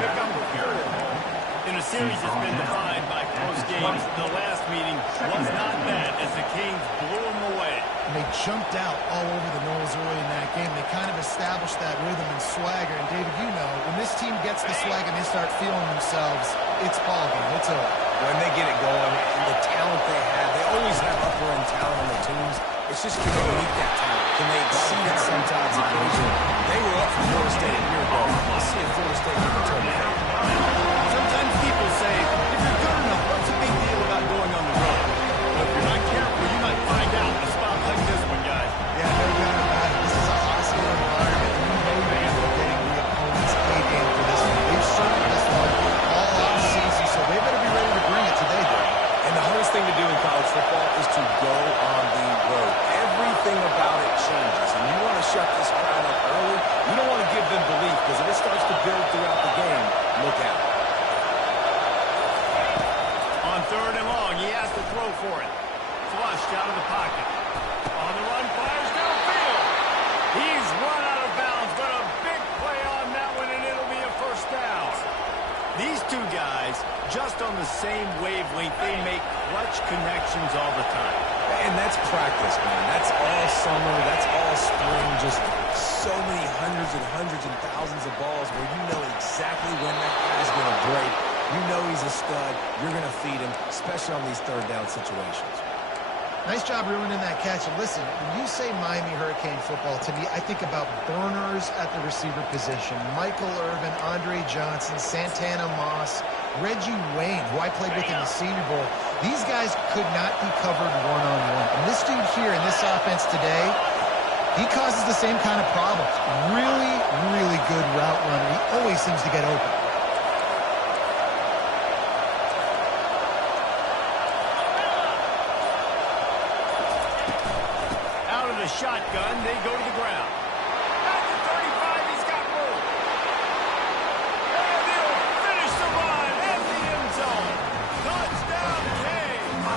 pick up a field. In a series that's been defined by close games, the last meeting was not that as the Canes blew them away. And they jumped out all over the Noles early in that game. They kind of established that rhythm and swagger. And, David, you know, when this team gets the swag and they start feeling themselves, it's ball game. It's over. When they get it going and the talent they have, they always have upper-end talent on their teams. It's just can they meet that talent? Can they exceed it sometimes occasionally? They were up for Florida State a year ago. Let's see if Florida State can return the favor. Sometimes people say, if you're good enough, what's the big deal about going on the road? Well, if you're not careful, you might find out in a spot like this one, guys. Yeah, no doubt about it. This is a hostile environment. You know you're getting the opponent's A game for this one. They've served this one all off-season, so they better be ready to bring it today, Dave. And the hardest thing to do in college football is to go on the road. Everything about it changes, and you want to shut this crowd up early. You don't want to give them belief, because if it starts to build throughout the game, look out. On third and long, he has to throw for it. Flushed out of the pocket. On the run, fires downfield. He's run out of bounds, but a big play on that one, and it'll be a first down. These two guys, just on the same wavelength, they make clutch connections all the time. And that's practice, man. That's all summer. That's all spring. Just so many hundreds and thousands of balls where you know exactly when that guy's going to break. You know he's a stud. You're going to feed him, especially on these third down situations. Nice job ruining that catch. And listen, when you say Miami Hurricane football, to me, I think about burners at the receiver position. Michael Irvin, Andre Johnson, Santana Moss, Reggie Wayne, who I played with in the Senior Bowl. These guys could not be covered one-on-one. And this dude here in this offense today, he causes the same kind of problems. Really, really good route runner. He always seems to get open. Shotgun, they go to the ground. At the 35, he's got room. And he'll finish the run at the end zone. Touchdown, Canes.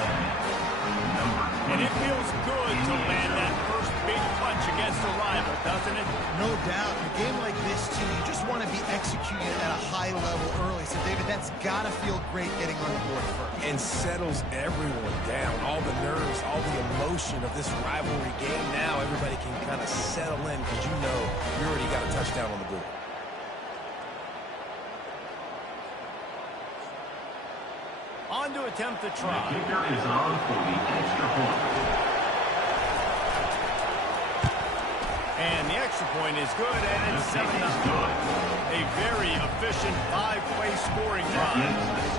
And it feels good to land that first big punch against a rival, doesn't it? No doubt. In a game like this, too, you just want to be executing at a high level early. So, David, that's got to feel great getting on the board first. And settles everyone down. All the nerves, all the emotion of this rivalry game. Now everybody can kind of settle in because you know you already got a touchdown on the board. On to attempt the try. The kicker is on for the extra point. And the extra point is good, and it's 7-0. A very efficient 5-play scoring drive.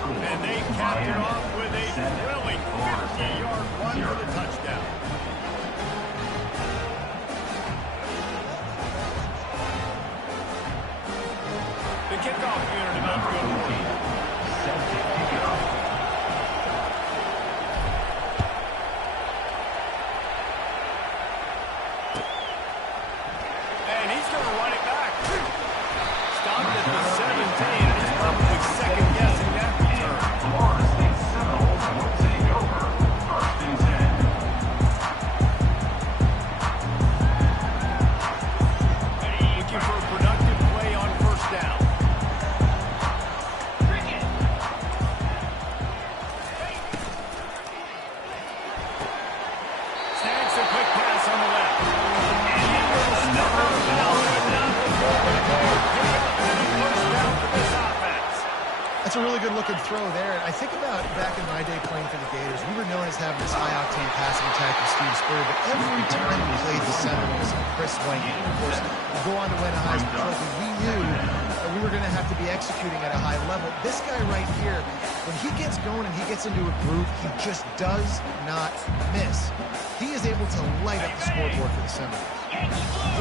And they capped it off with a thrilling 50-yard run for the touchdown. The kickoff unit about to go to work. That's a really good-looking throw there. And I think about back in my day playing for the Gators, we were known as having this high-octane passing attack with Steve Spurrier, but every time we played the Seminoles and Chris Wayne, of course, we go on to win a Heisman Trophy, we knew that we were going to have to be executing at a high level. This guy right here, when he gets going and he gets into a groove, he just does not miss. He is able to light up the scoreboard for the Seminoles.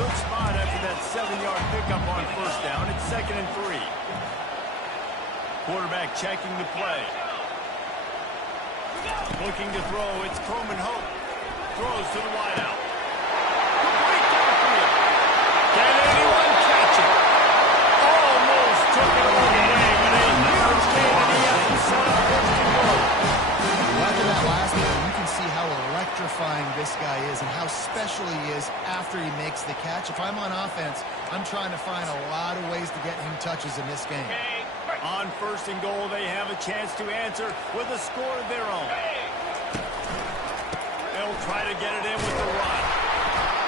Good spot after that 7-yard pickup on first down. It's 2nd and 3. Quarterback checking the play. Looking to throw. It's Coleman Hope. Throws to the wideout. Complete downfield. Can anyone catch it? Almost took it all the way with a huge gain in the end and set up first and goal. After that last one, you can see how electrifying this guy is and how special he is after he makes the catch. If I'm on offense, I'm trying to find a lot of ways to get him touches in this game. On first and goal, they have a chance to answer with a score of their own. They'll try to get it in with the run.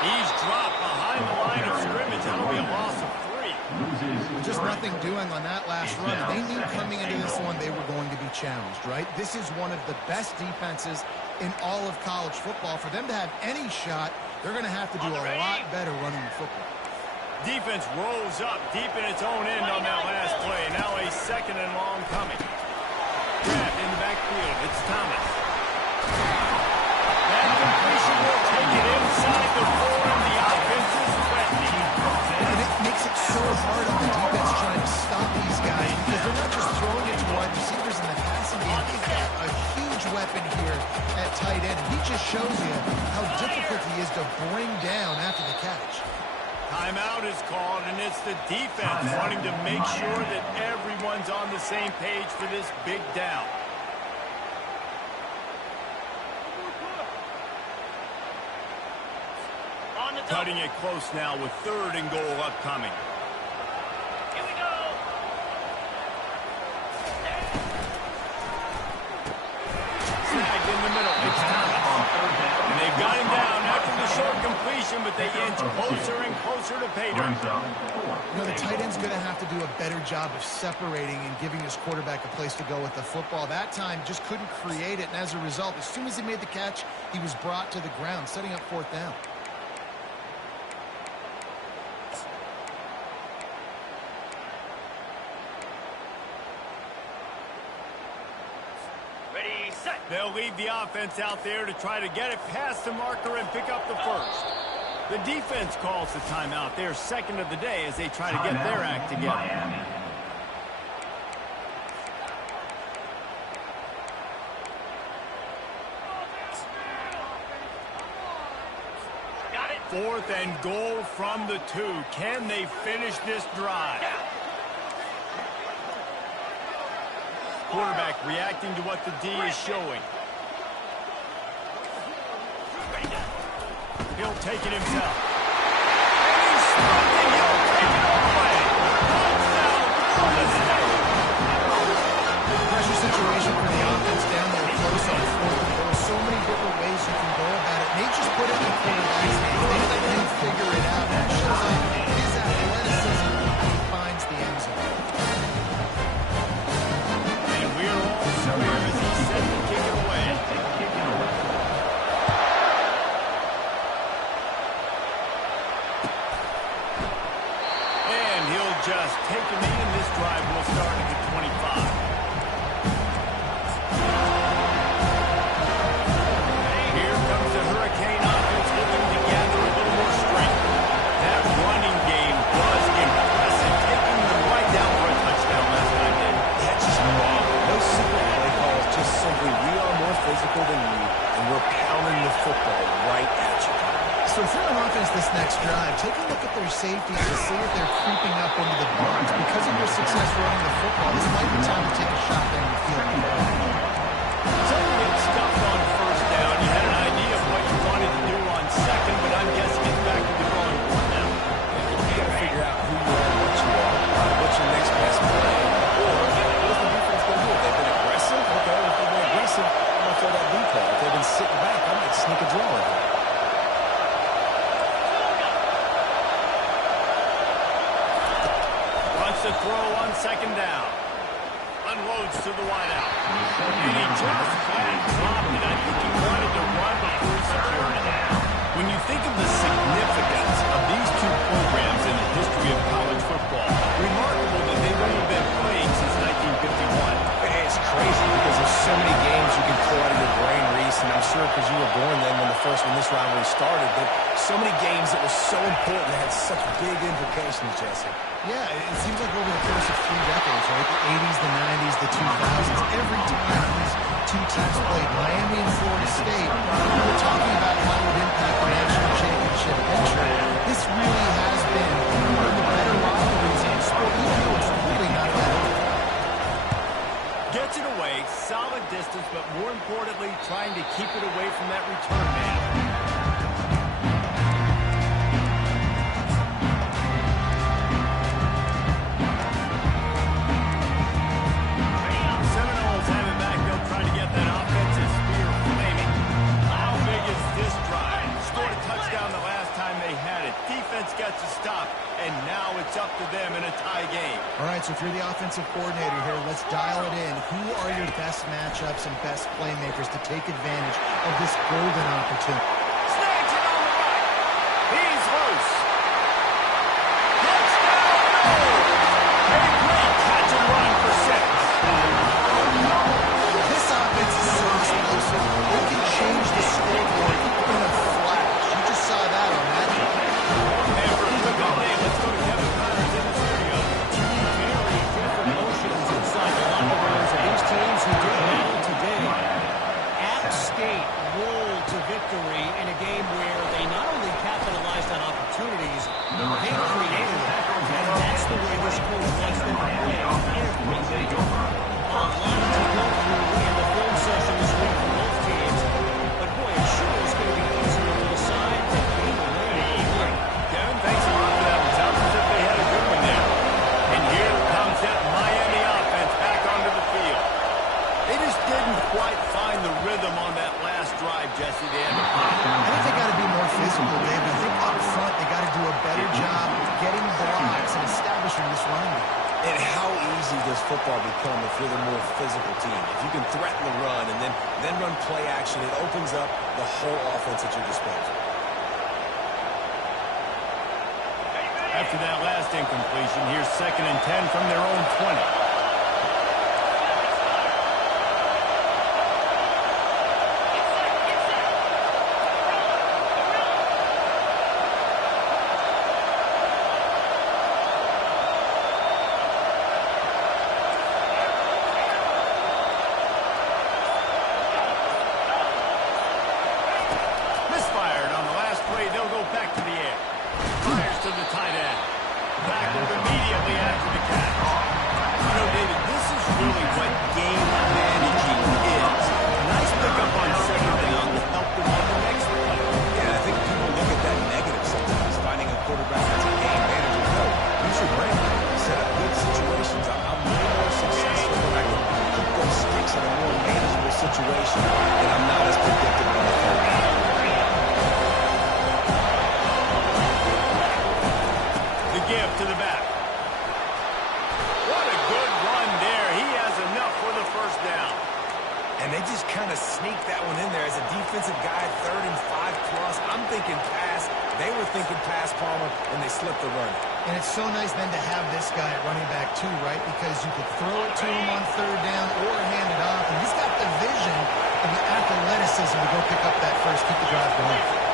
He's dropped behind the line of scrimmage. That'll be a loss of 3. Just nothing doing on that last run. They knew coming into this one they were going to be challenged, right? This is one of the best defenses in all of college football. For them to have any shot, they're going to have to do a lot better running the football. Defense rose up deep in its own end on that last play. Now a second and long coming. Grabbed in the backfield. It's Thomas. That completion will take it inside the 4. The offense is threatening. And it makes it so hard on the defense trying to stop these guys because they're not just throwing it to wide receivers in the passing game. They've got a huge weapon here at tight end. He just shows you how difficult he is to bring down after the catch. Timeout is called, and it's the defense wanting to make sure that everyone's on the same page for this big down. Cutting it close now with 3rd and goal upcoming. Here we go. Snagged in the middle. It's Thomas. And they've got him down after the short completion, but they inch closer and closer to pay dirt. You know, the tight end's going to have to do a better job of separating and giving his quarterback a place to go with the football. That time just couldn't create it, and as a result, as soon as he made the catch, he was brought to the ground, setting up 4th down. Ready, set. They'll leave the offense out there to try to get it past the marker and pick up the first. The defense calls the timeout. Their second of the day as they try to get their act together. Got it. 4th and goal from the 2. Can they finish this drive? Quarterback reacting to what the D is showing. He'll take it himself. And he's sprinting. He'll take it all the way. Touchdown, Florida State. Pressure situation for the offense down there close on 4th and goal. So many different ways you can go about it. They just put it in the quarterback's hands. They let him figure it out. That shows off his athleticism when he finds the end zone. And we're all square as he set to kick it away. And he'll just take a knee, and this drive will start at the 25. Here comes the Hurricane offense looking to gather a little more strength. That running game was impressive, taking them right down for a touchdown last night, Dave. That's just wrong. No secret play calls, just simply we are more physical than you, and we're pounding the football right at you. So for an offense this next drive, take a look at their safeties to see if they're creeping up into the box. Because of your success running the football, this might be time to take a shot there in the field. So you get stuffed on first down. You had an idea of what you wanted to do on second, but I'm guessing it's back to the drawing board now. You got to figure out who you are and what you are. What's your next best play? Or what's the defense going to do? If they've been aggressive, okay, if they've been aggressive, I'm going to throw that deep ball. If they've been sitting back, I might sneak a draw in here. Wants to throw on second down. Unloads to the wideout. And he just flat dropped it. I think he wanted to run before he secured it. When you think of the significance of these two programs in the history of college football, remarkable that they've only been playing since 1951. It's crazy because there's so many games you can pull out of your brain, Reese, and I'm sure because you were born then when this rivalry started, but so many games that were so important that had such big implications, Jesse. Yeah, it seems like over the course of 3 decades, right? The 80s, the 90s, the 2000s, every time these two teams played, Miami and Florida State, we were talking about how it would impact the national championship picture. This really has been one of the better rivalries in sport, even though it's really not that old. Gets it away, solid distance, but more importantly, trying to keep it away from that return man. so if you're the offensive coordinator here, let's dial it in. Who are your best matchups and best playmakers to take advantage of this golden opportunity? Snags it on the right. He's loose. Touchdown, goal. A great catch and run for 6. This offense is so explosive. They can change the scoreboard in a flash. You just saw that on that drive. And for a quick update, let's go to Kevin Connors in the studio. Very different emotions inside the locker rooms of these teams who did well today. App State rolled to victory in a game where they not only capitalized on opportunities, they created them. And that's the way this coach wants them to play every week. A lot to go through in the film session this week for both teams. But boy, it sure is going to be easier to decide that game away. Kevin, thanks a lot for that. It sounds as if they had a good one there. And here comes that Miami offense back onto the field. They just didn't quite find the rhythm on that last drive, Jesse. They had to I think they got to be more physical, David. I think up front they got to do a better job of getting blocks and establishing this running game. And how easy does football become if you're the more physical team? If you can threaten the run and then run play action, it opens up the whole offense at your disposal. After that last incompletion, here's 2nd and 10 from their own 20. Misfired on the last play. They'll go back to the air. Fires to the tight end. Tackled immediately after the catch. You know, David, this is really what game managing is. Nice pickup on 2nd down to help them on the next play. Yeah, I think people look at that negative sometimes, finding a quarterback that's a game manager. No, you should bring it. Set up good situations. I'm way more successful when I can keep those sticks in a more manageable situation, and I'm not as predictable on the 3rd down. The give to the back. What a good run there. He has enough for the 1st down. And they just kind of sneaked that one in there as a defensive guy, 3rd and 5 plus. I'm thinking pass. They were thinking pass, Palmer, and they slipped the run. And it's so nice then to have this guy at running back too, right? Because you could throw it to him on 3rd down or hand it off. And he's got the vision and the athleticism to go pick up that first, keep the drive going.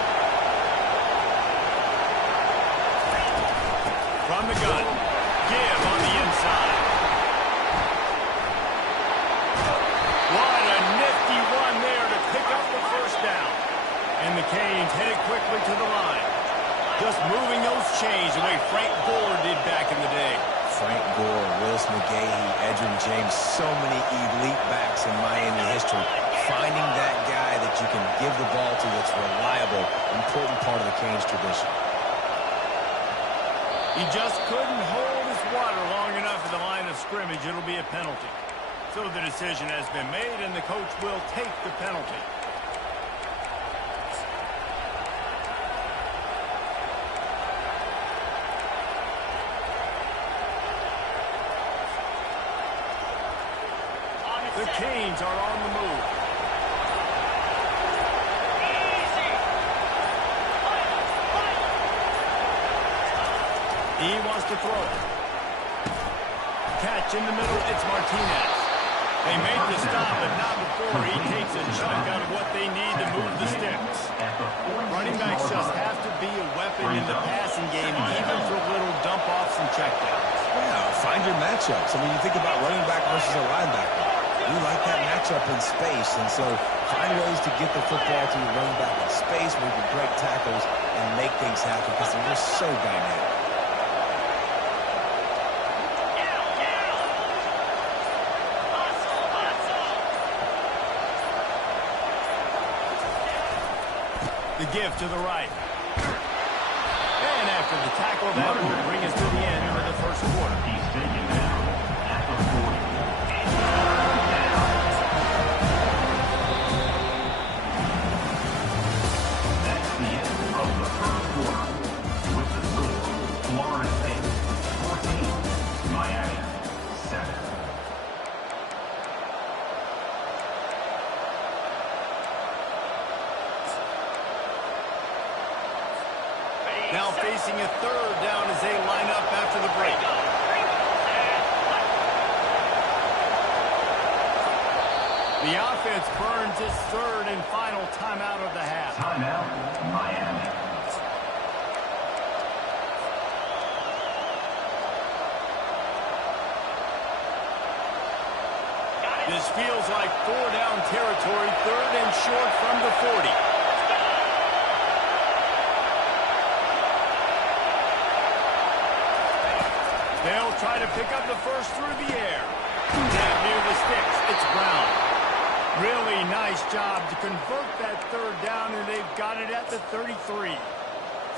From the gun. Give on the inside. What a nifty run there to pick up the 1st down. And the Canes headed quickly to the line. Just moving those chains the way Frank Gore did back in the day. Frank Gore, Willis McGahee, Edgerrin James, so many elite backs in Miami history. Finding that guy that you can give the ball to that's reliable, important part of the Canes tradition. He just couldn't hold his water long enough at the line of scrimmage. It'll be a penalty. So the decision has been made, and the coach will take the penalty. The Canes are on the move. He wants to throw it. Catch in the middle, it's Martinez. They made the stop, but not before he takes a chunk out of what they need to move the sticks. Running backs just have to be a weapon in the passing game, even for little dump-offs and checkdowns. Yeah, find your matchups. I mean, you think about running back versus a linebacker. You like that matchup in space, and so find ways to get the football to your running back in space where you can break tackles and make things happen because they're just so dynamic. The give to the right. And after the tackle, that will bring us to the end of the 1st quarter. He's taken down at the 40. That's the end of the 1st quarter. With the score, Florida State 14, Miami now facing a third down as they line up after the break. The offense burns its third and final timeout of the half. Timeout, Miami. This feels like four-down territory, third and short from the 40. They'll try to pick up the first through the air. Down near the sticks, it's Brown. Really nice job to convert that third down, and they've got it at the 33.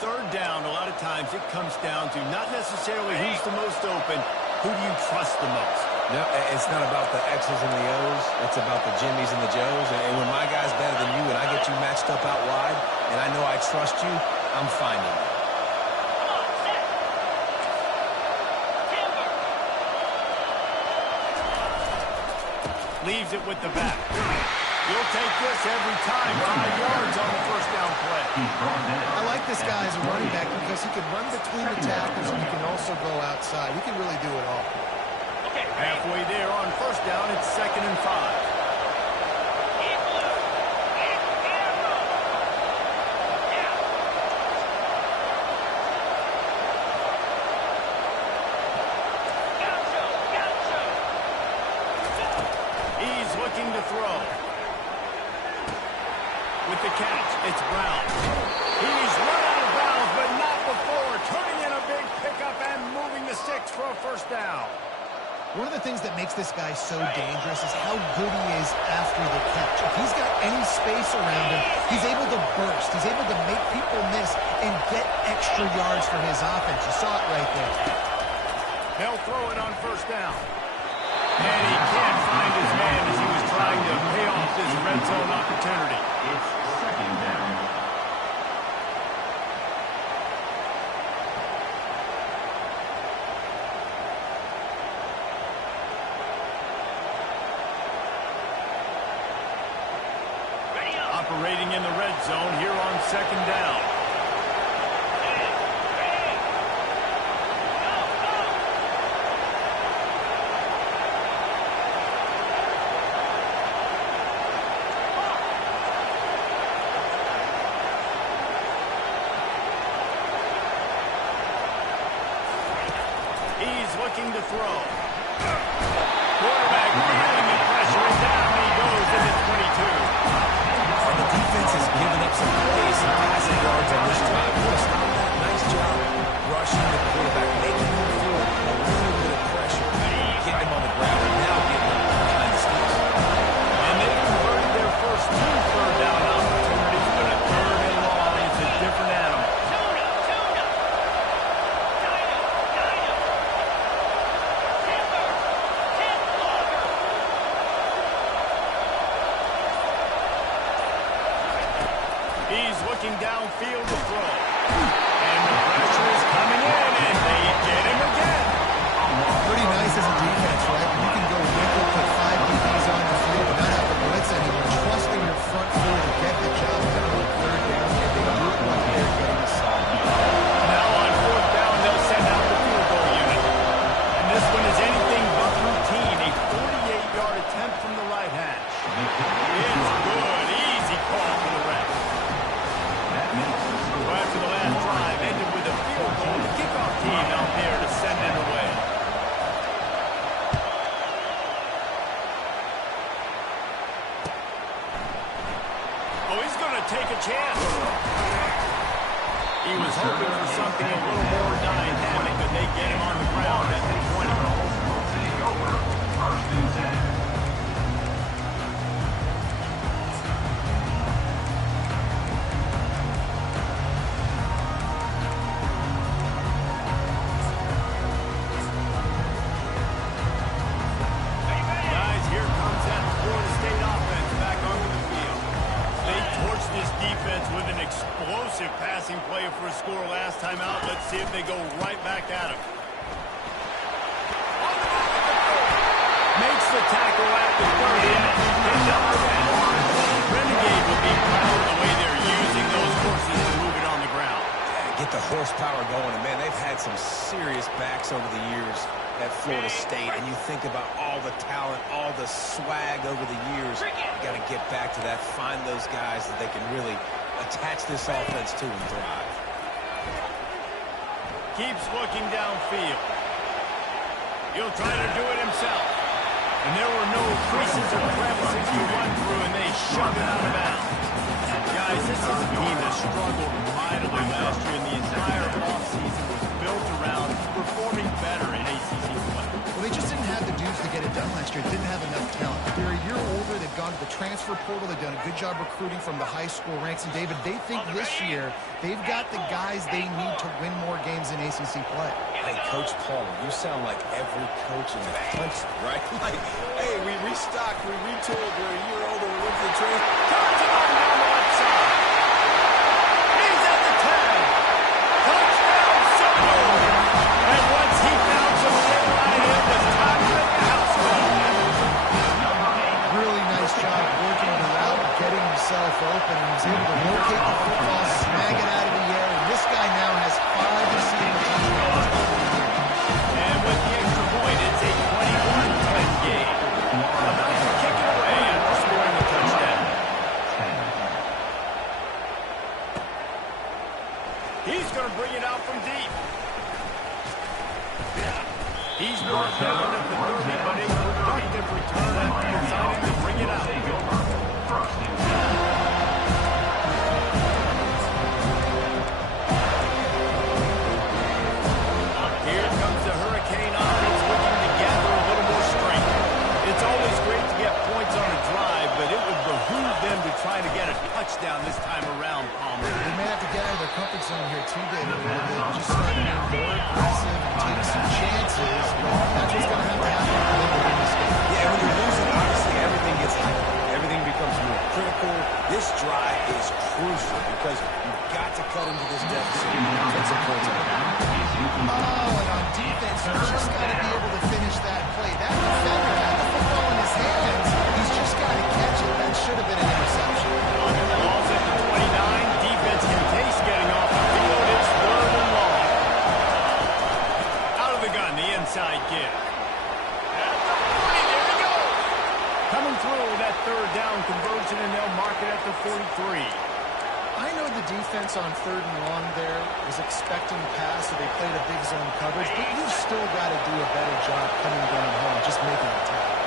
Third down, a lot of times it comes down to not necessarily who's the most open, who do you trust the most? No, it's not about the X's and the O's. It's about the Jimmys and the Joes. And when my guy's better than you and I get you matched up out wide and I know I trust you, I'm finding you. Leaves it with the back. You'll take this every time. 5 yards on the first down play. I like this guy as a running back because he can run between the tackles and he can also go outside. He can really do it all. Halfway there on first down, it's 2nd and 5. He's looking to throw. With the catch, it's Brown. He's run out of bounds, but not before. Turning in a big pickup and moving the sticks for a first down. One of the things that makes this guy so dangerous is how good he is after the catch. If he's got any space around him, he's able to burst. He's able to make people miss and get extra yards for his offense. You saw it right there. They'll throw it on first down. And he can't find his man as he was trying to pay off this red zone opportunity. It's 2nd down. Operating in the red zone here on 2nd down. He's looking to throw. Quarterback feeling the pressure, and down he goes at the 22. And the defense has given up some plays, some passing yards on this drive. You want to stop that? Nice job rushing the quarterback, making him feel a little bit of pressure, getting him on the ground, and now getting him behind the sticks. And they converted their first 2 third-down opportunities, but a third and long is a different animal. He's looking downfield to throw. And the pressure is coming in, and they get him again. Pretty nice as a defense, right? You can go nickel, put 5 DBs on the field, and not have to blitz anyone. Trusting your front four to get the job done on third down, and they do it right there, getting a sack. Now on fourth down, they'll send out the field goal unit. And this one is anything but routine. A 48-yard attempt from the right hash. It's good. Easy call for the ref. So after the last drive ended with a field goal, the kickoff team out there to send it away. Oh, he's going to take a chance. He was hoping for something a little more dynamic, but they get him on the ground at the 20. Take over. 1st and 10. Guys, here comes that Florida State offense back onto the field. They torched this defense with an explosive passing play for a score last time out. Let's see if they go right back at him. Makes the tackle at the 30 and picked up the pass. Renegade will be proud of the way they're using those horses to move it on the ground. Get the horsepower going. And, man, they've had some serious backs over the years at Florida State. And you think about all the talent, all the swag over the years. You got to get back to that, find those guys that they can really attach this offense to and thrive. Keeps looking downfield. He'll try to do it himself. And there were no creases or crevices to run through, and they shoved it out of bounds. Guys, this is a team that struggled mightily last year, and the entire offseason was built around performing better in ACC play. Well, they just didn't have the dudes to get it done last year. Didn't have enough talent. They're a year older. They've gone to the transfer portal. They've done a good job recruiting from the high school ranks. And, David, they think this year they've got the guys they need to win more games in ACC play. Hey, Coach Paul, you sound like every coach in the country, right? Like, hey, we restocked, we retooled, we're a year older, we went to the train. Turns it on down the left side. He's at the 10. Touchdown, Sumner. And once he found some right in, it was time to make the house call. Really nice job working the route, getting himself open, and he's able to locate the football, snag it out of the air. And this guy now has 5 receiving touchdowns. And with the extra point, it's a 21-10 game. About to kick it away after scoring a touchdown. He's going to bring it out from deep. He's brought down at the 30, but a productive return after deciding to bring it out. First and 10. Here comes the Hurricane offense looking to gather a little more strength. It's always great to get points on a drive, but it would behoove them to try to get a touchdown this time around, Palmer. They may have to get out of their comfort zone here too, David. They'll just start being more aggressive and take some chances. But that's what's going to have to happen for them to win this game. Yeah, when you're losing, obviously everything gets heightened. Everything becomes more critical. This drive is crucial because you've got to cut into this deficit and put some points on it. Oh, and on defense, you just got to be able to finish that play. That defender had the football in his hands. He's just got to catch it. That should have been an interception. Ball's at the 29. Defense can taste getting off the field. It's 3rd and long. Out of the gun, the inside give. At the 40, there he goes. Coming through with that 3rd down conversion, and they'll mark it at the 43. I know the defense on 3rd and long there was expecting pass, so they played a big zone coverage, but you've still got to do a better job coming down home, just making a tackle.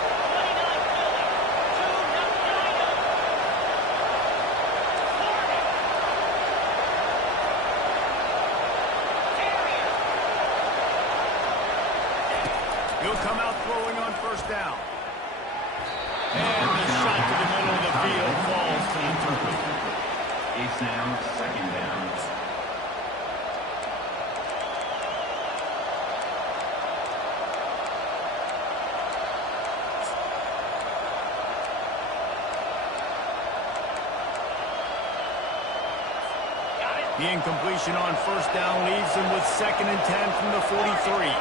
He'll come out throwing on 1st down. And the shot to the middle of the field falls to the turf. It's now 2nd down. The incompletion on 1st down leaves him with 2nd and 10 from the 43.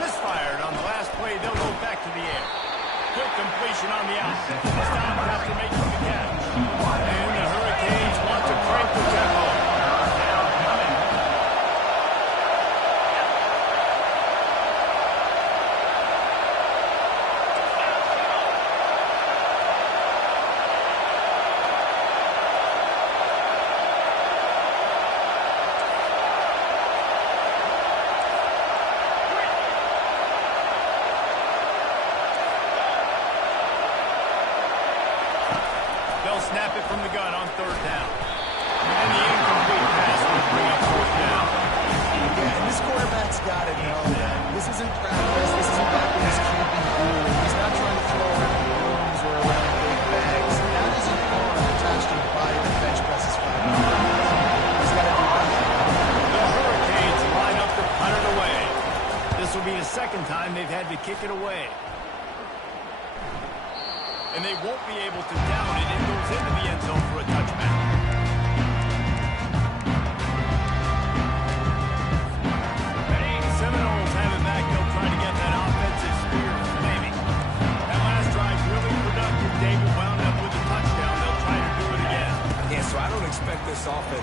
Misfired on the last play. They'll go back to the air. Good completion on the out. Stopped after making the catch. And the Hurricanes want to crank the tempo. They'll snap it from the gun on 3rd down. And the incomplete pass will bring up 4th down. Yeah, and this quarterback's got to know that this isn't practice, this isn't back with his QB guru. He's not trying to throw around rooms or around big bags. That is an arm attached to your body that bench presses 5 pounds. He's got to do that. The Hurricanes line up to punt it away. This will be the 2nd time they've had to kick it away. And they won't be able to down it. It goes into the end zone for a touchback.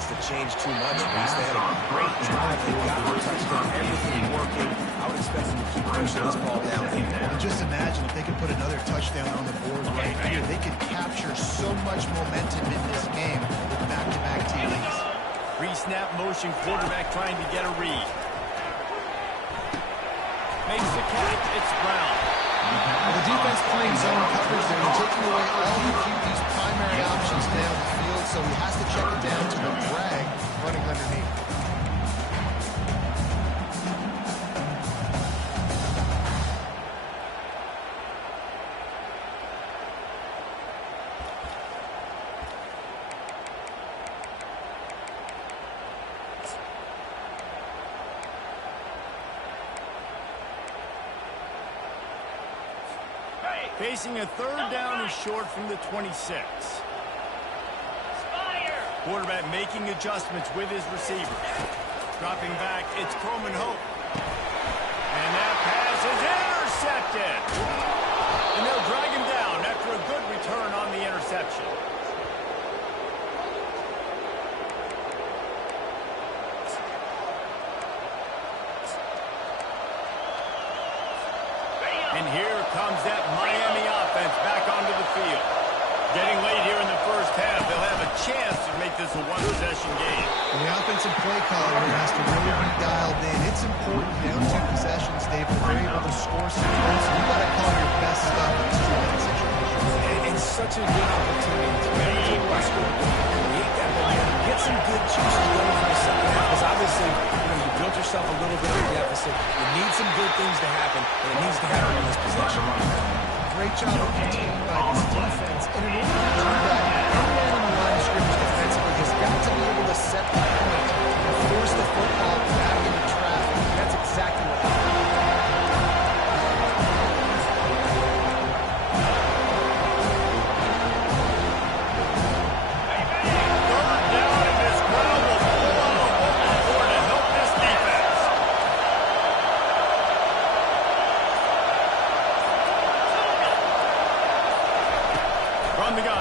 to change too much. They had a great drive. They got the touchdown. Everything working. I would expect them to keep pushing this ball down. And just imagine if they could put another touchdown on the board right here. They could capture so much momentum in this game with back-to-back TDs. Pre-snap motion, quarterback trying to get a read. Makes the catch. It's Brown. Well, the defense playing zone coverage there and taking away all the QB's primary options down the field, so he has to check it down to the drag running underneath. Facing a third down and short from the 26. Quarterback making adjustments with his receiver. Dropping back, it's Coleman Hope. And that pass is intercepted. And they'll drag him down after a good return on the interception. And here comes that Miami offense back onto the field. Getting late here in the first half, they'll have a chance to make this a one-possession game. And the offensive play caller here has to really be dialed in. It's important down 2 possessions, Dave, that they're able to score some points. You've got to call your best stuff in these 2-minute situations. And such a good opportunity to create that momentum, get some good juices going for the second half. Because obviously, you built yourself a little bit of a deficit. You need some good things to happen, and it needs to happen in this possession. Great job of containing by this defense. And in order to do that, every man on the line of scrimmage defensively has got to be able to set the point and force the football back into traffic. That's exactly what happened.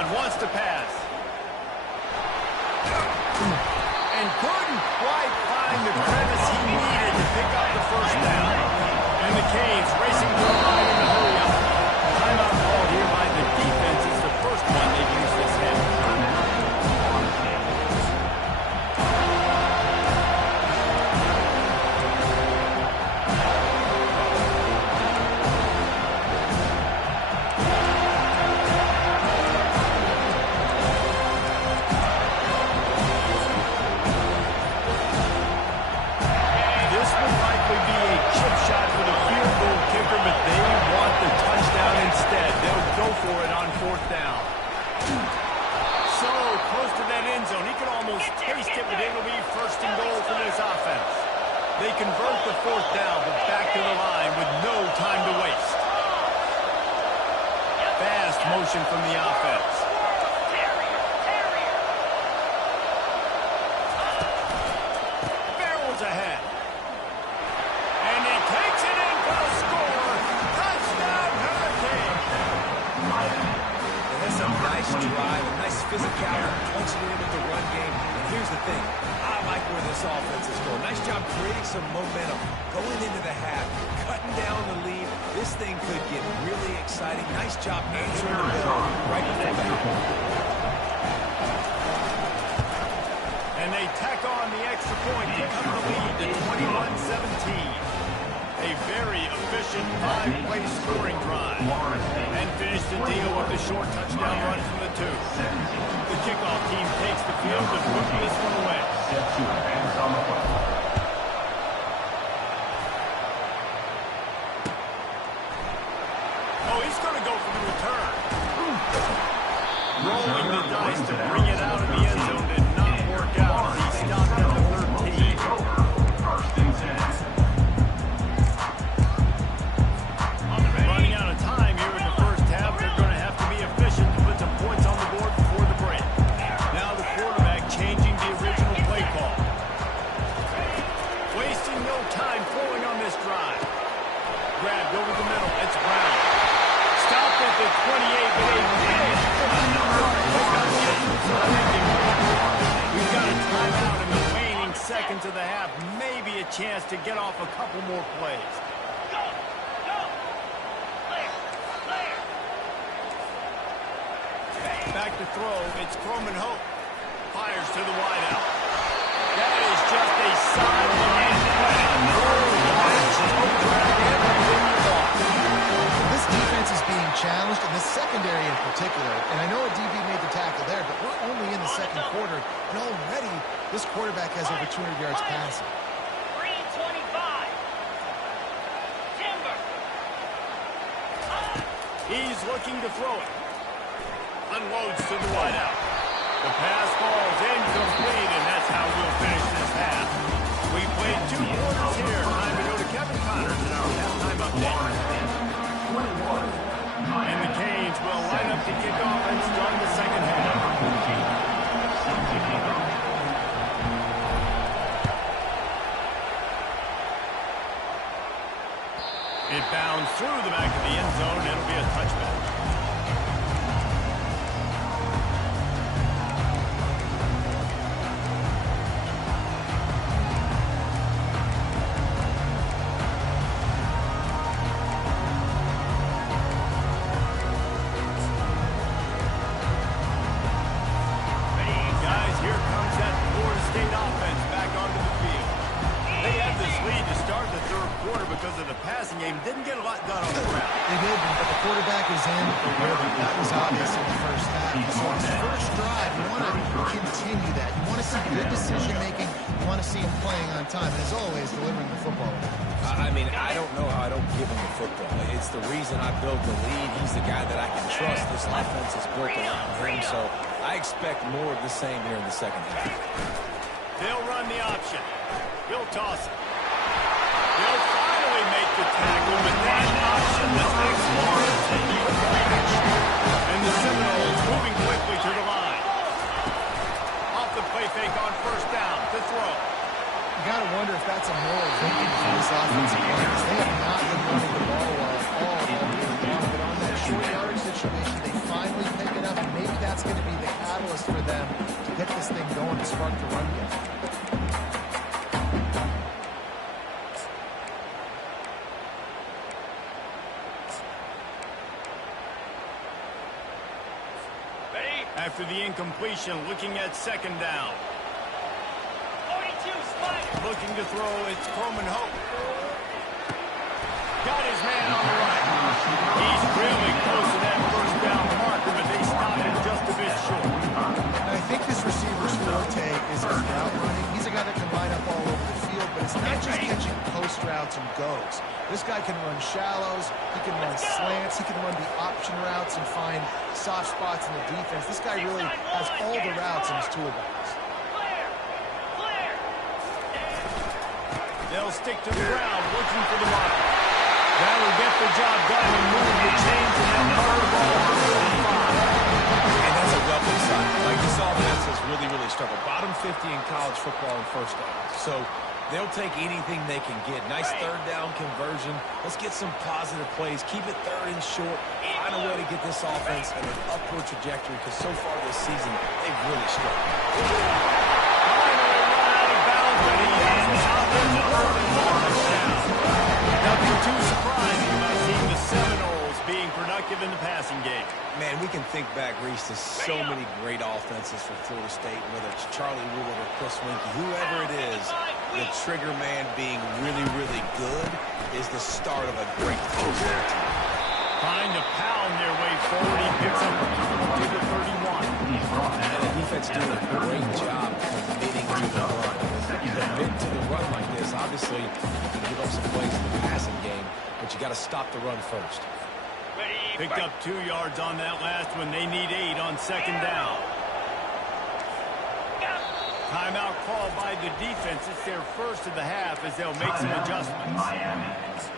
Wants to pass. And couldn't quite find the crevice he needed to pick up the first down. And the Canes racing to the line in a hurry up. Timeout called here by the defense. It's the first one they've used this half. For it on fourth down. So close to that end zone. He could almost taste it, but it'll be first and goal for this offense. They convert the fourth down, but back to the line with no time to waste. Fast motion from the offense. Barrels ahead. And he takes it in for the score. Touchdown, Hurricane. It has a nice drive, a nice physicality, punching it in with the run game. And here's the thing. I like where this offense is going. Nice job creating some momentum, going into the half, cutting down the lead. This thing could get really exciting. Nice job answering the bell right before the half. And they tack on the extra point to cut the lead to 21-17. A very efficient 5-play scoring drive. And finish the deal with a short touchdown run from the 2. The kickoff team takes the field to put this one away. Oh, he's going to go for the return. Rolling the dice to bring it out of the end zone did not work out. He stopped at the 13. First and 10. Running out of time here in the first half. They're going to have to be efficient to put some points on the board before the break. Now the quarterback changing the original play call. Wasting no time throwing on this drive. Grabbed over the middle. It's Brown. Stopped at the 28, but a big to get off a couple more plays. Go! Go! Clear! Clear! Back to throw. It's Croman Hope. Fires to the wideout. That is just a sideline play. This defense is being challenged, and the secondary in particular. And I know a DB made the tackle there, but we're only in the second quarter, and already this quarterback has over 200 yards passing. 325. Timber. He's looking to throw it. Unloads to the wideout. The pass falls incomplete, and that's how we'll finish this half. We played 2 quarters here. Time to go to Kevin Connors in our halftime update. And the Canes will line up to kick off and start the second half. It bounds through the back of the end zone. It'll be a touchback. Because of the passing game, didn't get a lot done on the ground. They did, but the quarterback is in the rhythm. That was obvious in the first half. So on his first drive, you want to continue that. You want to see good decision-making. You want to see him playing on time. And as always, delivering the football. I mean, I don't know how I don't give him the football. It's the reason I built the lead. He's the guy that I can trust. This offense is built around him, so I expect more of the same here in the second half. They'll run the option. He'll toss it. He'll finally make the tackle with that option. This makes more and the Seminoles moving quickly to the line. Off the play fake on first down to throw. You got to wonder if that's a moral victory for this offensive line, because they have not been running the ball well at all year long. But on that short yardage situation, they finally pick it up, and maybe that's going to be the catalyst for them to get this thing going and spark the run game. After the incompletion, looking at second down. 42, Spider. Looking to throw, it's Croman Hope. Got his man on the right. He's really close to that first down marker, but they stopped him just a bit short. And I think this receiver's forte is his route running. He's a guy that can line up all over the field, but it's not just catching post routes and goes. This guy can run shallows, he can run slants, he can run the option routes and find soft spots in the defense. This guy really has all the routes in his toolbox. Clear. Clear. They'll stick to the ground, looking for the mark. That'll get the job done and move the chains and then fire the ball to 35. And that's a welcome sign. Like, this offense has really struggled. Bottom 50 in college football in first down. So they'll take anything they can get. Nice third down conversion. Let's get some positive plays. Keep it third and short. Find a way to get this offense in an upward trajectory, because so far this season, they've really struggled. Finally run out of bounds, but he has the offensive early touchdown. Nothing too surprising about seeing the Seminoles being productive in the passing game. Man, we can think back, Reese, to so many great offenses for Florida State, whether it's Charlie Woolard or Chris Winkie, whoever it is, the trigger man being really good is the start of a great Florida State team. Trying to pound their way forward. He picks up to the 31. And the defense doing a great job committing to the run. Commit to the run like this. Obviously, you can give up some plays in the passing game, but you got to stop the run first. Picked up 2 yards on that last one. They need 8 on second down. Timeout called by the defense. It's their first of the half as they'll make some adjustments.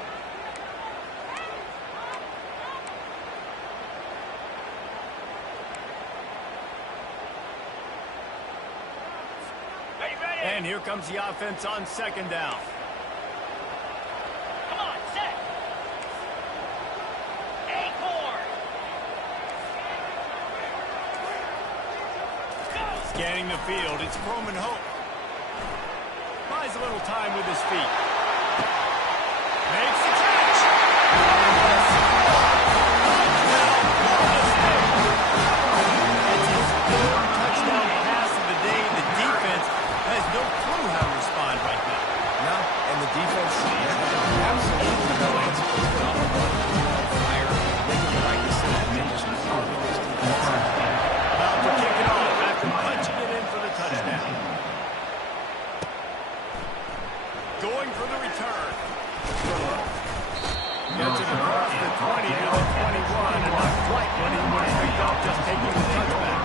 And here comes the offense on second down. Come on, set. Acorn. Go. Scanning the field, it's Croman Hope. Buys a little time with his feet. Makes the catch. Touchdown, Florida State. It's his third touchdown pass of the day. The defense has no clue how to respond right now. No, and the defense has had absolutely no answer. It's been on the run, on fire, making the right decisions, and just pounding this defense. About to kick it off after punching it in for the touchdown. Going for the return. Gets it across the 20 to the 21, and not quite what he would have picked up just taking the touchback.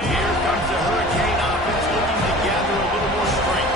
Here comes the Hurricane offense looking to gather a little more strength.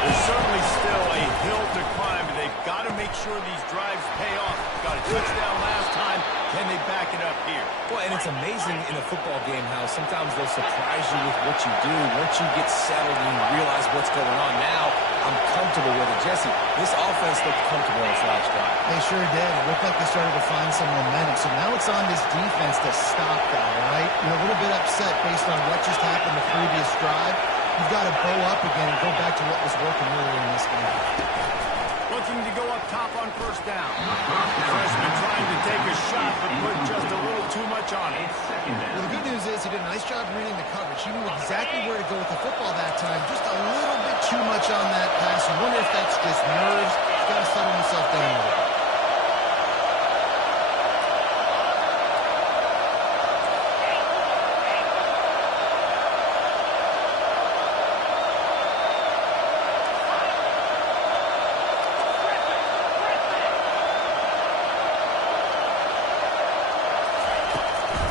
There's certainly still a hill to climb, but they've got to make sure these drives pay off. Got a touchdown last time. Can they back it up here? Well, and it's amazing in a football game how sometimes they'll surprise you with what you do. Once you get settled and you realize what's going on now, I'm comfortable with it. Jesse, this offense looked comfortable in the last drive. They sure did. It looked like they started to find some momentum. So now it's on this defense to stop that, all right? You're a little bit upset based on what just happened the previous drive. You've got to bow up again and go back to what was working earlier in this game. Looking to go up top on first down. Freshman trying to take a shot, but put just a little too much on it. Well, the good news is he did a nice job reading the coverage. He knew exactly where to go with the football that time. Just a little bit too much on that pass. You wonder if that's just nerves. He's got to settle himself down a little bit.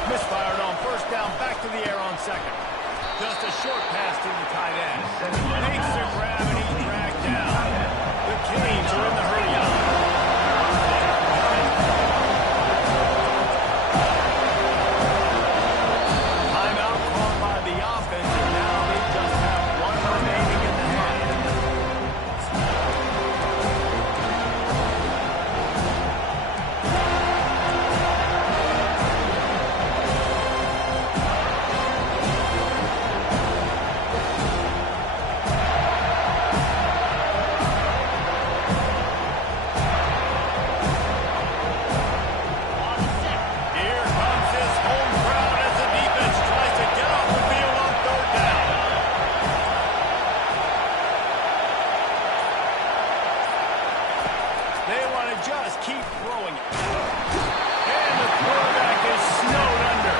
Misfired on first down, back to the air on second. Just a short pass to the tight end. Makes the grab and he's dragged down. The Canes are in the hurry up. Timeout called by the offense, and now they just have one remaining in the half. Here comes his home crowd as the defense tries to get off the field on third down. They want to just keep throwing it. And the quarterback is snowed under.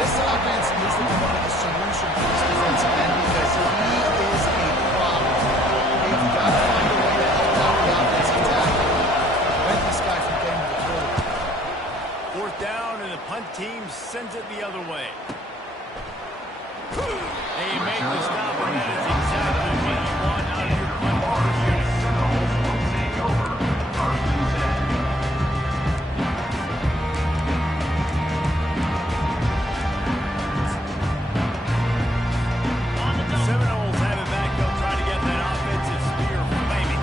This offense needs to come up with a solution for this defensive end because he is a problem. They've got to find a way to help out the offensive tackle. Prevent this guy from getting to the quarterback. Fourth down, and the punt team sends it the other way. They make the stop, and that is exactly what you want out of your punt unit. Seminoles have it back. They'll try to get that offensive spear flaming.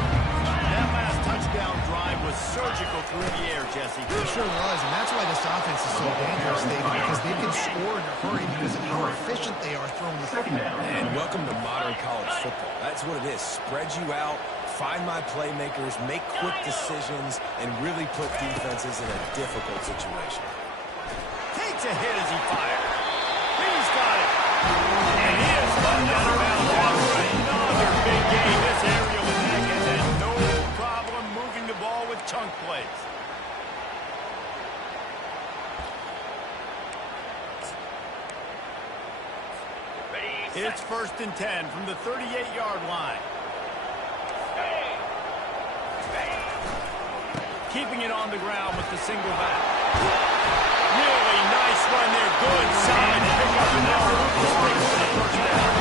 That last touchdown drive was surgical through the air, Jesse. It sure was, and that's why this offense is so dangerous, David, because they can score in a hurry because of how efficient they are throwing the football. And welcome to modern college football. That's what it is. Spread you out, find my playmakers, make quick decisions, and really put defenses in a difficult situation. Takes a hit as he fires. He's got it. And he is spun down around after another big game. This area was naked and no problem moving the ball with chunk plays. It's 1st and 10 from the 38-yard line. Keeping it on the ground with the single back. Really nice run there. Good solid pickup and now Lucas brings for the first down.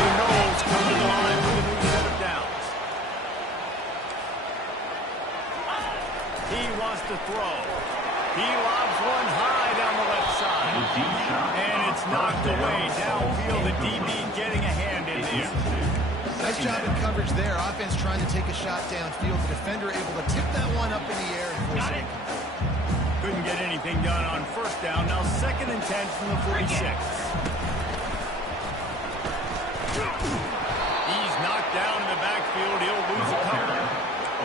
The Noles come to the line with a new set of downs. He wants to throw. He lobs one high down the left side. And it's knocked away downfield. The DB getting a hand in there. Nice job in coverage there. Offense trying to take a shot downfield. The defender able to tip that one up in the air and force it incomplete. Couldn't get anything done on first down. Now 2nd and 10 from the 46. He's knocked down in the backfield. He'll lose a couple.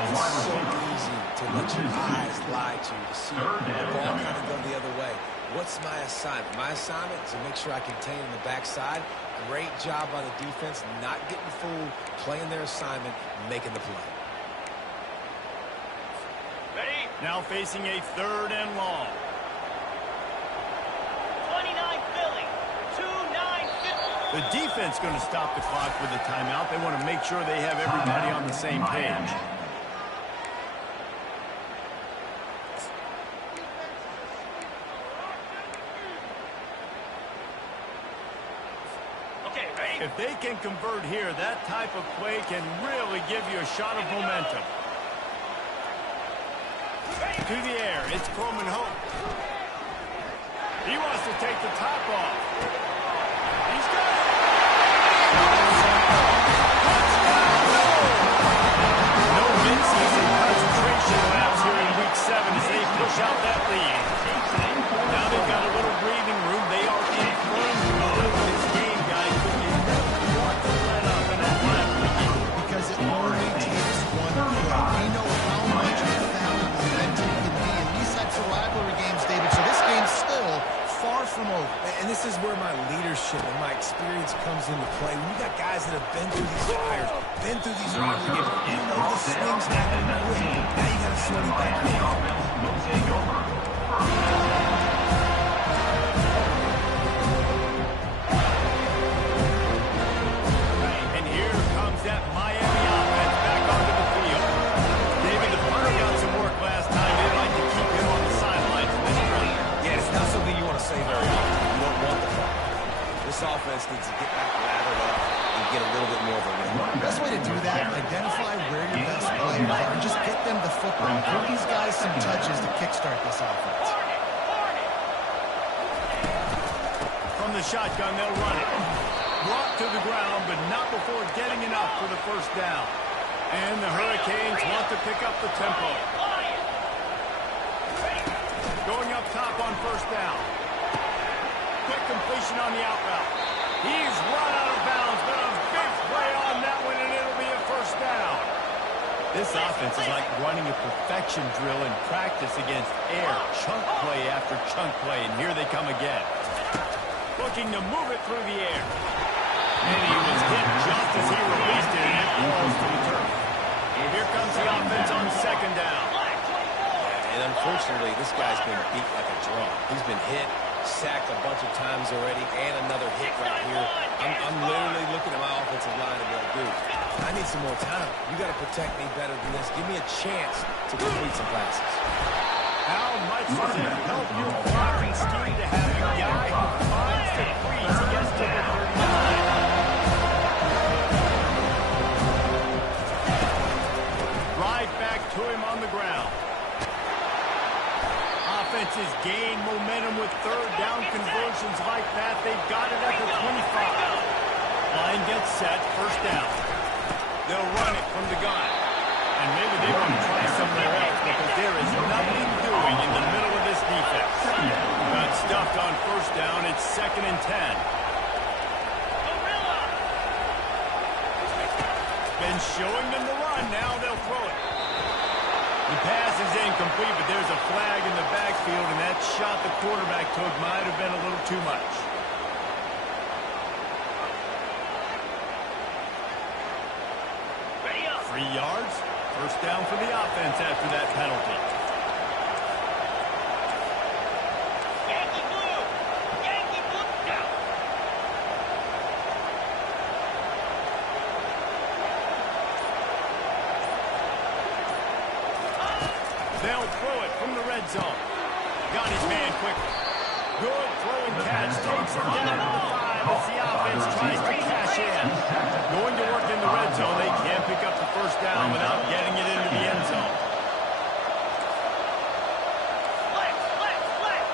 It's so easy to let your eyes lie to you, to see the ball kind of go the other way. What's my assignment? My assignment is to make sure I contain in the backside. Great job by the defense, not getting fooled, playing their assignment, making the play. Ready? Now facing a 3rd and long. 29 Philly. 2-9 Philly. The defense going to stop the clock with a timeout. They want to make sure they have everybody on the same page. Okay, ready? If they can convert here, that type of play can really give you a shot of momentum. To the air, it's Coleman Hope. He wants to take the top off. He's got it. No mid-season concentration lapse here in Week 7 as they push out that lead. Now they've got a little breathing room. They are in firm mode. This game, guys, could be want to let up in that rivalry game. Because it only takes one play. We know how much that momentum can be in these types of rivalry games, David. So this game's still far from over. And this is where my leadership and my experience comes into play. When you got guys that have been through these fires, been through these rivalry games, you know the swing's not going to quit. Now you got to swing it back. The offense will take over. And here comes that Miami offense back onto the field. David, the punter got some work last time. They'd like to keep him on the sidelines for this drive. Yeah, it's not something you want to say very often. You don't want the ball. This offense needs to get back lathered up and get a little bit more of a rhythm. The best way to do that, identify where your best players are and just get them the football. Give these guys some touches to kickstart this offense. From the shotgun, they'll run it. Brought to the ground, but not before getting enough for the first down. And the Hurricanes want to pick up the tempo. Going up top on first down. Quick completion on the out route. He's run out of bounds, but a big play on that one, and it'll be a first down. This offense is like running a perfection drill in practice against air. Chunk play after chunk play, and here they come again. Looking to move it through the air. And he was hit just as he released it, and it falls to the turf. Here comes the offense on 2nd down. And unfortunately, this guy's been beat like a drum. He's been hit, sacked a bunch of times already, and another hit right here. I'm literally looking at my offensive line and going, dude, I need some more time. You got to protect me better than this. Give me a chance to complete some passes. How much does it help your blocking scheme to have a guy who finds the crease, he gets to the 39. Right back to him on the ground. Offenses gain momentum with 3rd down conversions like that. They've got it at the 25. Line gets set, first down. They'll run it from the gun. And maybe they want to try somewhere else because there is nothing doing in the middle of this defense. Got stuffed on first down. It's 2nd and 10. Been showing them the run. Now they'll throw it. The pass is incomplete, but there's a flag in the backfield, and that shot the quarterback took might have been a little too much. Ready up. 3 yards. First down for the offense after that penalty. Yankee blue. Yankee blue. Down. They'll throw it from the red zone. Got his man quickly. Good throw and catch. Takes it down to the 5 as the offense tries to cash in. Going to work in the red zone. They can't pick up the first down without getting it into the end zone. Flex, flex, flex.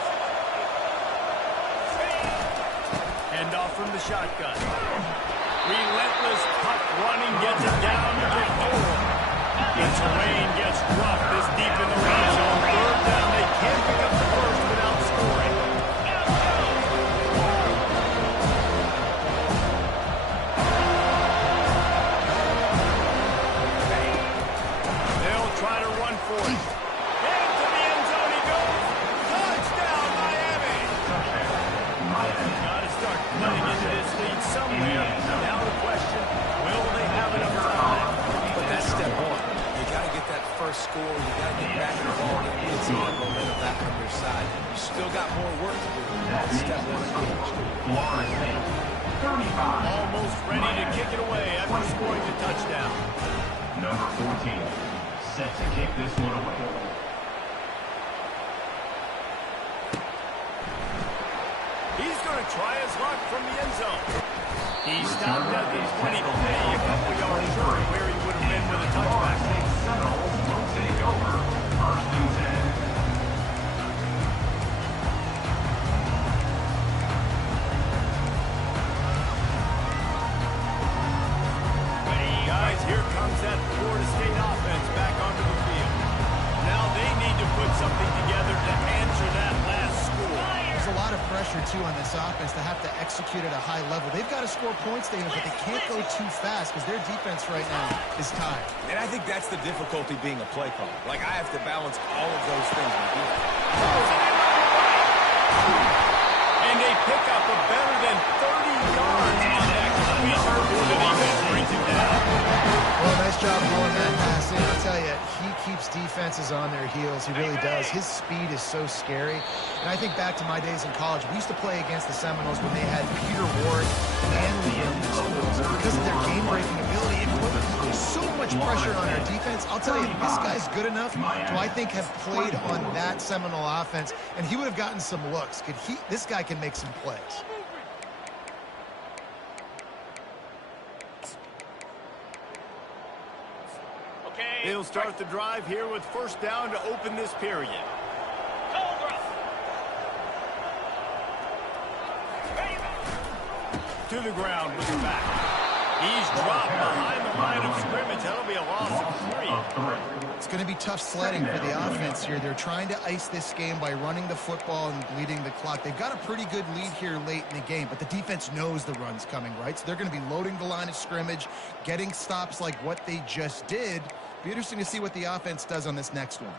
Hand off from the shotgun. Relentless puck running gets it down to the goal. The terrain gets rough this deep in the red zone. Third down, they can't pick up the first without scoring. They'll try to run for it. Into the end zone he goes. Touchdown, Miami. Got to start cutting into this lead somewhere. Now the question, will they have enough time? But that's step one. You got to get that first score. You got to get back in the ball game, get some of that momentum back on your side. You still got more work to do. That's step one. Almost ready to kick it away after scoring the touchdown. Number 14, set to kick this one away. He's going to try his luck from the end zone. He stopped at the 20 play, a couple yards short where he would have been with a touchback. Seminoles will take over, 1st and 10. Guys, here comes that Florida State offense back onto the field. Now they need to put something together to answer that last score. There's a lot of pressure, too, on this offense to have to execute at a high level. They've got to score points, David, but they can't go too fast because their defense right now is tired. And I think that's the difficulty being a play caller. Like, I have to balance all of those things. And they pick up a better than 30 yards on that completion before the defense brings him down. Well, nice job hauling that pass in. I'll tell you, he keeps defenses on their heels. He really does. His speed is so scary. And I think back to my days in college, we used to play against the Seminoles when they had Peter Ward and Liam. Because of their game-breaking ability, it put so much pressure on our defense. I'll tell you, this guy's good enough to, I think, have played on that Seminole offense, and he would have gotten some looks. This guy can make some plays. They'll start the drive here with first down to open this period. To the ground with the back. He's dropped behind the line of scrimmage. That'll be a loss of 3. It's going to be tough sledding for the offense here. They're trying to ice this game by running the football and bleeding the clock. They've got a pretty good lead here late in the game, but the defense knows the run's coming, right? So they're going to be loading the line of scrimmage, getting stops like what they just did. Be interesting to see what the offense does on this next one.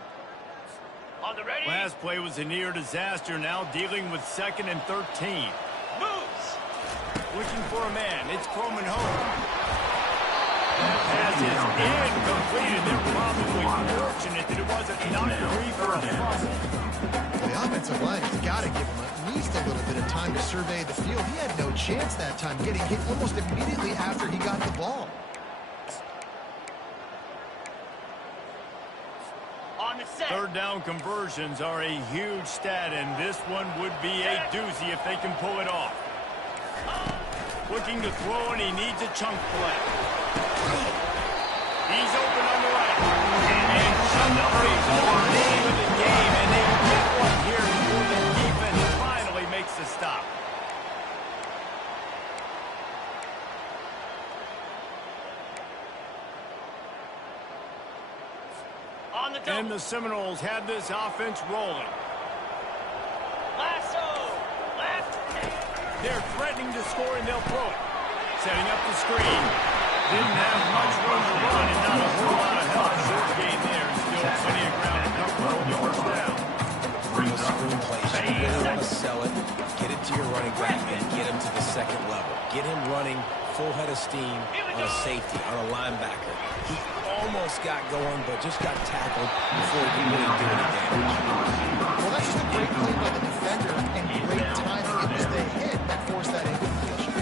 On the ready. Last play was a near disaster. Now dealing with 2nd and 13. Moves. Looking for a man. It's Coleman home. That pass is incomplete. They're probably fortunate that it wasn't knocked free for a fumble. The offensive line has got to give him at least a little bit of time to survey the field. He had no chance that time, getting hit almost immediately after he got the ball. Third down conversions are a huge stat, and this one would be a doozy if they can pull it off. Looking to throw, and he needs a chunk play. He's open on the right. And chunk plays all the name of the game, and they get one here before the defense finally makes the stop. And the Seminoles have this offense rolling. Lasso. Left. They're threatening to score, and they'll throw it. Setting up the screen. Didn't have much room to run, and not a whole lot of help. Short gain there. Still plenty of ground to cover for the first down. Bring the screen plays. You really want to sell it. Get it to your running back and get him to the 2nd level. Get him running full head of steam on a safety, on a linebacker. He almost got going, but just got tackled before he could really do any damage. Well, that's just a great play by the defender and great timing. It was the hit that forced that incompletion.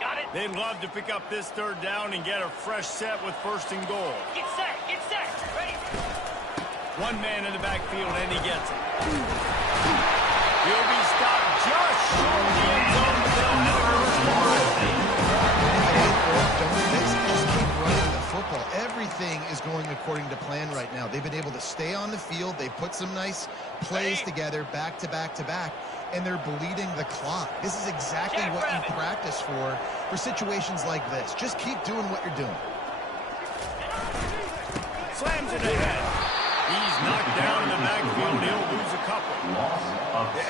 Got it. They'd love to pick up this third down and get a fresh set with 1st and goal. Get set. Get set. Ready. One man in the backfield, and he gets it. He'll be stopped just short of the end zone. They'll have a first. Don't face it. Just keep running the football. Everything is going according to plan right now. They've been able to stay on the field. They put some nice plays together back to back to back, and they're bleeding the clock. This is exactly what you practice for situations like this. Just keep doing what you're doing. Slams it ahead. He's knocked down in the backfield. He'll lose a couple.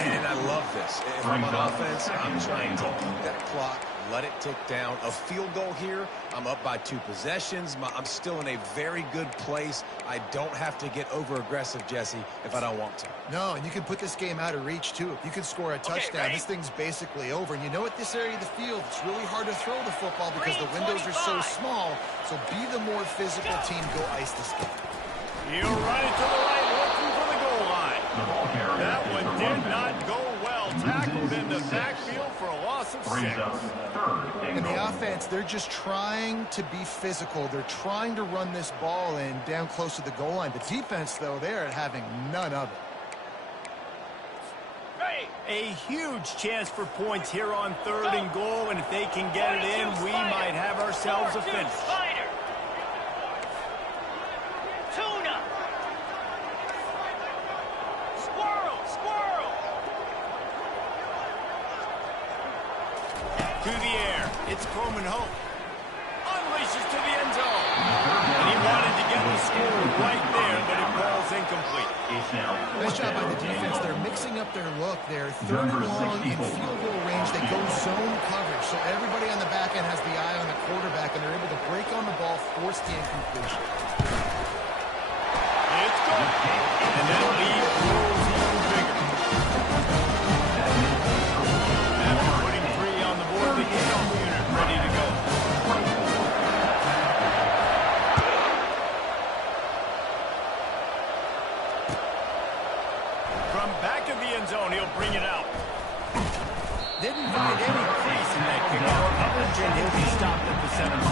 And I love this. If I'm on offense, I'm trying to keep that clock, let it tick down. A field goal here, I'm up by 2 possessions. I'm still in a very good place. I don't have to get over-aggressive, Jesse, if I don't want to. No, and you can put this game out of reach, too. If you can score a touchdown, this thing's basically over. And you know, at this area of the field, it's really hard to throw the football because the windows are so small. So be the more physical team. Go ice this game. He'll run it to the right, looking for the goal line. That one did not go well. Tackled in the backfield for a loss of 6. And the offense, they're just trying to be physical. They're trying to run this ball in down close to the goal line. The defense, though, they're having none of it. A huge chance for points here on 3rd and goal, and if they can get it in, we might have ourselves a finish. Tuna. Squirrel. To the air. It's Coleman Hope. Unleashes to the end zone. And he wanted to get the score right there, but it falls incomplete. Nice job by the defense. They're mixing up their look. They're 3rd and long in field goal range. They go zone coverage. So everybody on the back end has the eye on the quarterback, and they're able to break on the ball, force the incompletion. It's good. And that lead grows even bigger. After putting 3 on the board, the kickoff unit ready to go. From back of the end zone, he'll bring it out. Didn't find any crease in that kickoff coverage, and he'll be stopped at the 17.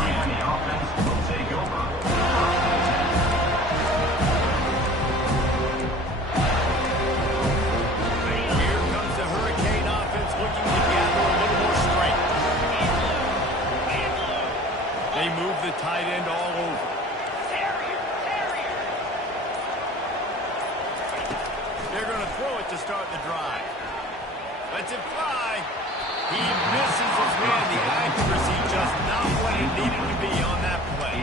Looking to gather a little more strength. They move the tight end all over. They're going to throw it to start the drive. Lets it fly. He misses his man. The accuracy just not what it needed to be on that play.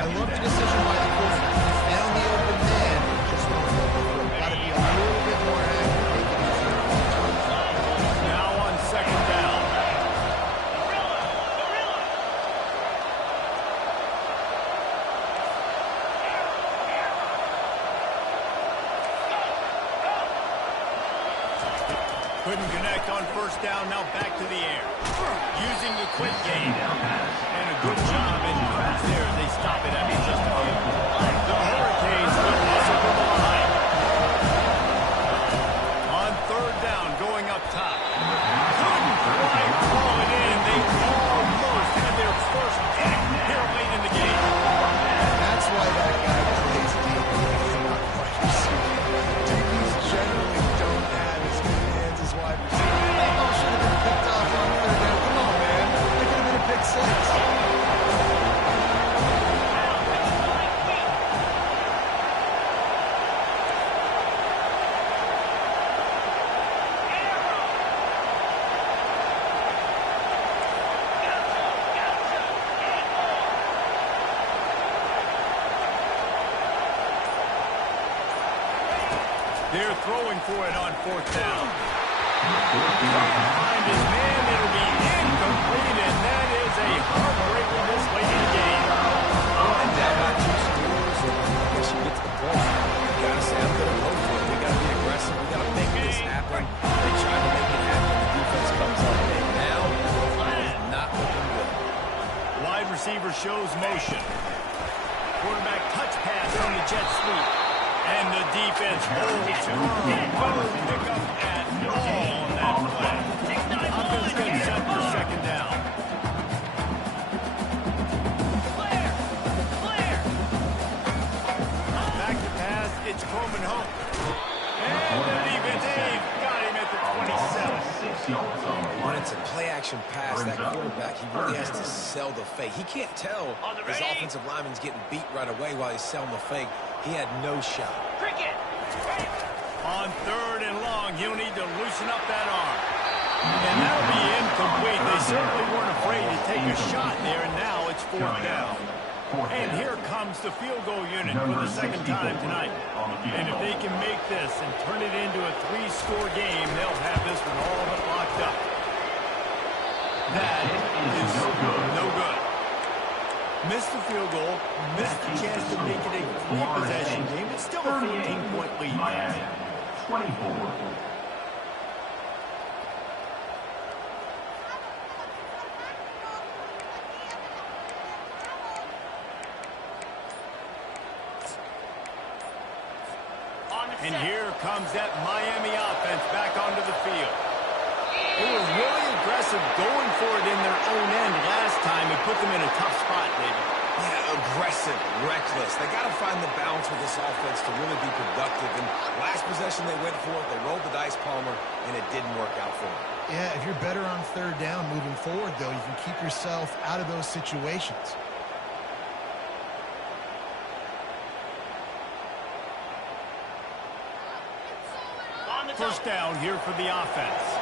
I love the decision by the quarterback. He found the open man. Just want to got to be a little bit more accurate. Second down. Couldn't connect on 1st down, now back to the air. Using the quick game. And a good job in coverage there. They stop it after just a few. The Hurricanes will also go behind. On 3rd down, going up top. Right, call it in. They almost had their first pick here late in the game. That's why that guy plays deep. DBs generally don't have as good hands as wide receivers. That ball should have been picked off on 3rd down. Come on, man. That could have been a pick 6. They're throwing for it on 4th down. Find his man. It'll be incomplete, and that is a heartbreaker this late in the game. And down by 2 scores, I guess you get to the point. You got to say, I'm going to go for it. We got to be aggressive. We got to make this happen. They tried to make it happen. The defense comes up big. Now, it's not looking good. Wide receiver shows motion. Quarterback touch pass from the jet sweep. And the defense holds firm. No pickup at all on that play. Offense gets set for 2nd down. Back to pass. It's Coleman Hope. And the defense, they've got him at the 27. When it's a play-action play-action pass, that quarterback, he really has to sell the fake. He can't tell his offensive lineman's getting beat right away while he's selling the fake. He had no shot. Cricket. On 3rd and long, he'll need to loosen up that arm. And that'll be incomplete. They certainly weren't afraid to take a shot there, and now it's 4th down. And here comes the field goal unit for the 2nd time tonight. And if they can make this and turn it into a 3-score game, they'll have this one all but locked up. That is no good. Missed the field goal, missed the chance to make it a 3-possession game. It's still a 14-point lead. Miami, 24. And here comes that Miami offense back onto the field. They were really aggressive going for it in their own end last time. It put them in a tough spot, David. Yeah, aggressive, reckless. They got to find the balance with this offense to really be productive. And last possession they went for it, they rolled the dice, Palmer, and it didn't work out for them. Yeah, if you're better on 3rd down moving forward, though, you can keep yourself out of those situations. First down here for the offense.